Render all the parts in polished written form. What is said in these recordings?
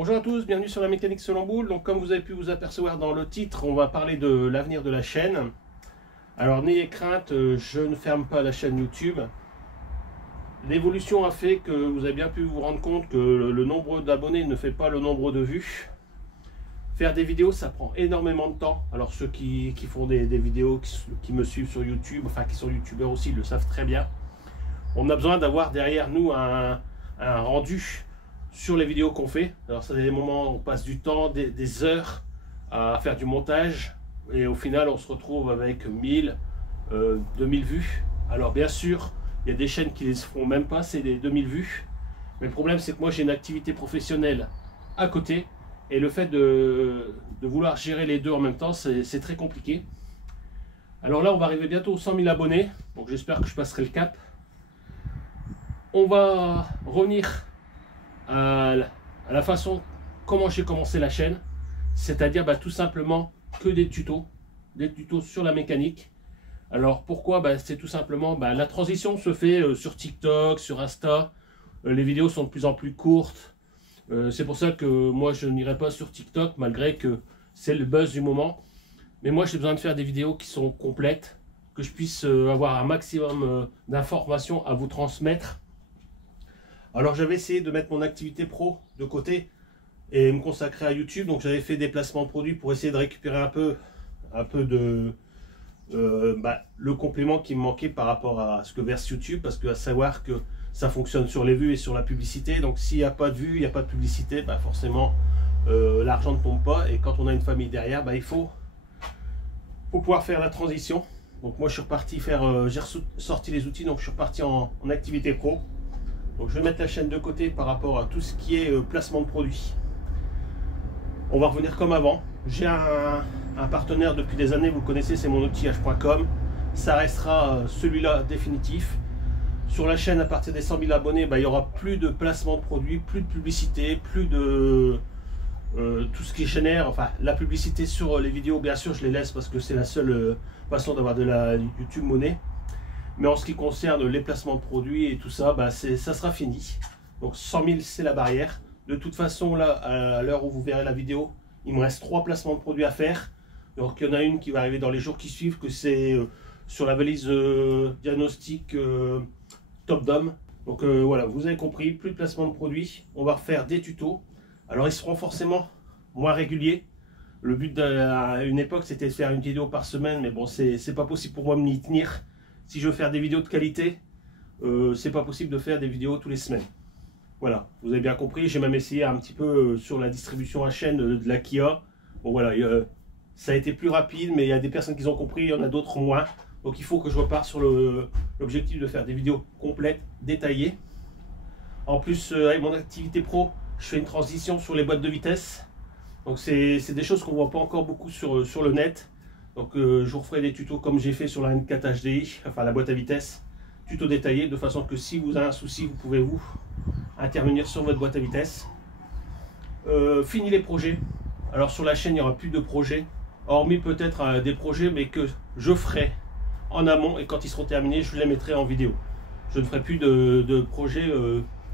Bonjour à tous, bienvenue sur la mécanique selon boule. Donc comme vous avez pu vous apercevoir dans le titre, on va parler de l'avenir de la chaîne. Alors n'ayez crainte, je ne ferme pas la chaîne YouTube. L'évolution a fait que vous avez bien pu vous rendre compte que le nombre d'abonnés ne fait pas le nombre de vues. Faire des vidéos, ça prend énormément de temps. Alors ceux qui font des vidéos, qui me suivent sur YouTube, enfin qui sont youtubeurs aussi, le savent très bien. On a besoin d'avoir derrière nous un rendu sur les vidéos qu'on fait. Alors ça, des moments où on passe du temps, des heures à faire du montage, et au final on se retrouve avec 1000, 2000 vues. Alors bien sûr, il y a des chaînes qui les font même pas, c'est des 2000 vues. Mais le problème, c'est que moi j'ai une activité professionnelle à côté, et le fait de vouloir gérer les deux en même temps, c'est très compliqué. Alors là, on va arriver bientôt aux 100 000 abonnés, donc j'espère que je passerai le cap. On va revenir à la façon comment j'ai commencé la chaîne, c'est-à-dire tout simplement que des tutos sur la mécanique. Alors pourquoi? C'est tout simplement la transition se fait sur TikTok, sur Insta. Les vidéos sont de plus en plus courtes. C'est pour ça que moi je n'irai pas sur TikTok, malgré que c'est le buzz du moment. Mais moi j'ai besoin de faire des vidéos qui sont complètes, que je puisse avoir un maximum d'informations à vous transmettre. Alors j'avais essayé de mettre mon activité pro de côté et me consacrer à YouTube. Donc j'avais fait des placements de produits pour essayer de récupérer un peu de le complément qui me manquait par rapport à ce que verse YouTube, parce que à savoir que ça fonctionne sur les vues et sur la publicité. Donc s'il n'y a pas de vues, il n'y a pas de publicité, forcément l'argent ne tombe pas. Et quand on a une famille derrière, il faut pouvoir faire la transition. Donc moi je suis reparti faire, j'ai sorti les outils, donc je suis reparti en activité pro. Donc je vais mettre la chaîne de côté par rapport à tout ce qui est placement de produits. On va revenir comme avant. J'ai un partenaire depuis des années, vous le connaissez, c'est mon outillage.com. Ça restera celui-là définitif. Sur la chaîne, à partir des 100 000 abonnés, il n'y aura plus de placement de produits, plus de publicité, plus de tout ce qui génère, enfin la publicité sur les vidéos, bien sûr je les laisse parce que c'est la seule façon d'avoir de la YouTube monnaie. Mais en ce qui concerne les placements de produits et tout ça, ça sera fini. Donc 100 000 c'est la barrière. De toute façon là, à l'heure où vous verrez la vidéo, il me reste 3 placements de produits à faire. Donc il y en a une qui va arriver dans les jours qui suivent, que c'est sur la valise diagnostic Top Dome. Donc voilà, vous avez compris, plus de placement de produits. On va refaire des tutos. Alors ils seront forcément moins réguliers. Le but à une époque c'était de faire une vidéo par semaine, mais bon, c'est pas possible pour moi de m'y tenir. Si je veux faire des vidéos de qualité, c'est pas possible de faire des vidéos tous les semaines. Voilà, vous avez bien compris. J'ai même essayé un petit peu sur la distribution à chaîne de la Kia. Bon voilà, ça a été plus rapide, mais il y a des personnes qui ont compris, il y en a d'autres moins. Donc il faut que je reparte sur l'objectif de faire des vidéos complètes, détaillées. En plus, avec mon activité pro, je fais une transition sur les boîtes de vitesse. Donc c'est des choses qu'on voit pas encore beaucoup sur le net. Donc je vous referai des tutos comme j'ai fait sur la N4 HDI, enfin la boîte à vitesse, tuto détaillé, de façon que si vous avez un souci, vous pouvez vous intervenir sur votre boîte à vitesse. Fini les projets. Alors sur la chaîne, il n'y aura plus de projets, hormis peut-être des projets, mais que je ferai en amont, et quand ils seront terminés, je les mettrai en vidéo. Je ne ferai plus de projets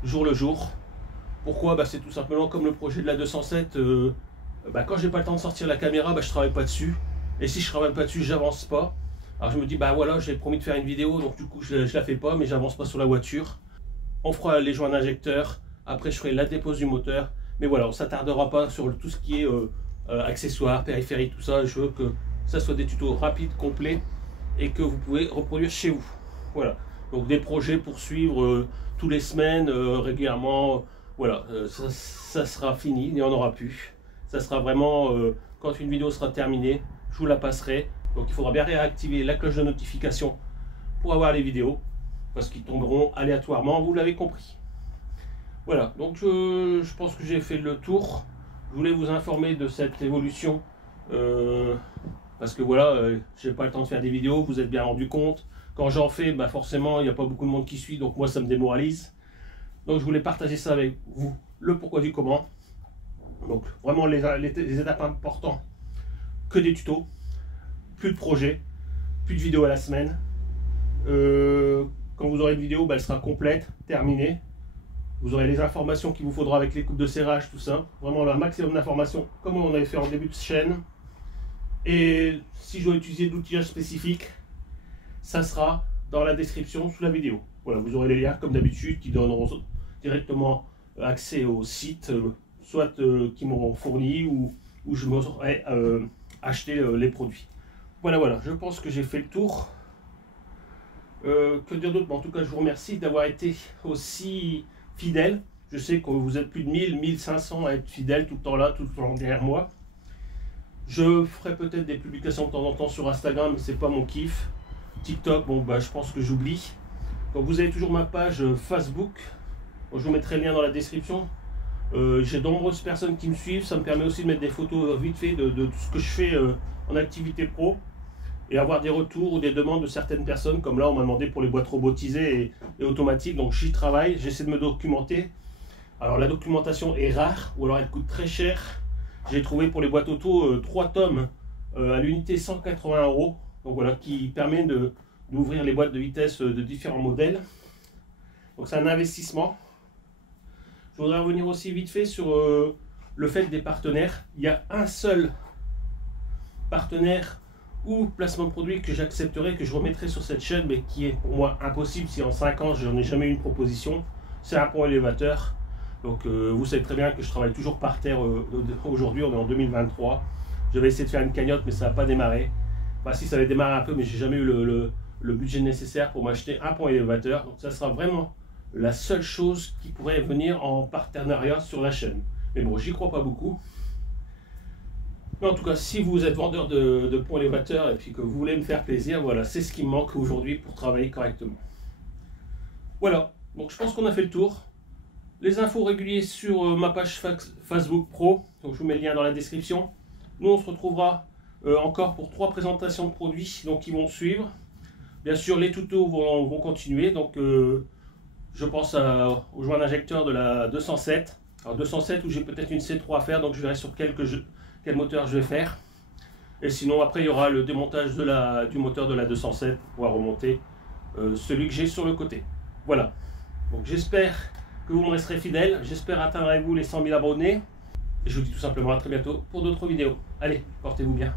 jour le jour. Pourquoi? C'est tout simplement comme le projet de la 207, quand j'ai pas le temps de sortir la caméra, je travaille pas dessus. Et si je travaille pas dessus, j'avance pas. Alors je me dis, voilà, j'ai promis de faire une vidéo, donc du coup je la fais pas, mais j'avance pas sur la voiture. On fera les joints d'injecteur, après je ferai la dépose du moteur. Mais voilà, on s'attardera pas sur tout ce qui est accessoires, périphérie, tout ça. Je veux que ça soit des tutos rapides, complets, et que vous pouvez reproduire chez vous. Voilà, donc des projets pour suivre tous les semaines, régulièrement. Voilà, ça sera fini, il n'y en aura plus. Ça sera vraiment, quand une vidéo sera terminée, je vous la passerai. Donc il faudra bien réactiver la cloche de notification pour avoir les vidéos, parce qu'ils tomberont aléatoirement, vous l'avez compris. Voilà, donc je pense que j'ai fait le tour. Je voulais vous informer de cette évolution, parce que voilà, j'ai pas le temps de faire des vidéos, vous êtes bien rendu compte. Quand j'en fais, forcément il n'y a pas beaucoup de monde qui suit, donc moi ça me démoralise. Donc je voulais partager ça avec vous, le pourquoi du comment. Donc vraiment les étapes importantes, que des tutos, plus de projets, plus de vidéos à la semaine. Quand vous aurez une vidéo, elle sera complète, terminée. Vous aurez les informations qu'il vous faudra avec les coupes de serrage, tout ça. Vraiment un maximum d'informations, comme on avait fait en début de chaîne. Et si je dois utiliser de l'outillage spécifique, ça sera dans la description sous la vidéo. Voilà, vous aurez les liens comme d'habitude qui donneront directement accès au site, soit qui m'ont fourni ou je m'aurais acheté les produits. Voilà, je pense que j'ai fait le tour. Que dire d'autre? En tout cas, je vous remercie d'avoir été aussi fidèle. Je sais que vous êtes plus de 1500 à être fidèles tout le temps là, tout le temps derrière moi. Je ferai peut-être des publications de temps en temps sur Instagram, mais c'est pas mon kiff. TikTok, bon bah je pense que j'oublie. Donc vous avez toujours ma page Facebook. Bon, je vous mettrai le lien dans la description. J'ai de nombreuses personnes qui me suivent. Ça me permet aussi de mettre des photos vite fait de tout ce que je fais en activité pro. Et avoir des retours ou des demandes de certaines personnes. Comme là, on m'a demandé pour les boîtes robotisées et automatiques. Donc j'y travaille, j'essaie de me documenter. Alors la documentation est rare ou alors elle coûte très cher. J'ai trouvé pour les boîtes auto 3 tomes à l'unité 180 €. Donc voilà, qui permet d'ouvrir les boîtes de vitesse de différents modèles. Donc c'est un investissement. Je voudrais revenir aussi vite fait sur le fait des partenaires. Il y a un seul partenaire ou placement de produit que j'accepterai, que je remettrai sur cette chaîne, mais qui est pour moi impossible si en 5 ans je n'en ai jamais eu une proposition. C'est un pont élévateur. Donc vous savez très bien que je travaille toujours par terre aujourd'hui, on est en 2023. Je vais essayer de faire une cagnotte, mais ça n'a pas démarré. Enfin si, ça avait démarré un peu, mais j'ai jamais eu le budget nécessaire pour m'acheter un pont élévateur. Donc ça sera vraiment la seule chose qui pourrait venir en partenariat sur la chaîne. Mais bon, j'y crois pas beaucoup. Mais en tout cas, si vous êtes vendeur de ponts élévateurs et puis que vous voulez me faire plaisir, voilà, c'est ce qui me manque aujourd'hui pour travailler correctement. Voilà, donc je pense qu'on a fait le tour. Les infos régulières sur ma page Facebook Pro, donc je vous mets le lien dans la description. Nous on se retrouvera encore pour 3 présentations de produits donc, qui vont suivre. Bien sûr les tutos vont continuer, donc je pense au joint d'injecteur de la 207. Alors 207 où j'ai peut-être une C3 à faire, donc je verrai sur quel moteur je vais faire. Et sinon après il y aura le démontage du moteur de la 207 pour pouvoir remonter celui que j'ai sur le côté. Voilà, donc j'espère que vous me resterez fidèles, j'espère atteindre avec vous les 100 000 abonnés. Et je vous dis tout simplement à très bientôt pour d'autres vidéos. Allez, portez-vous bien.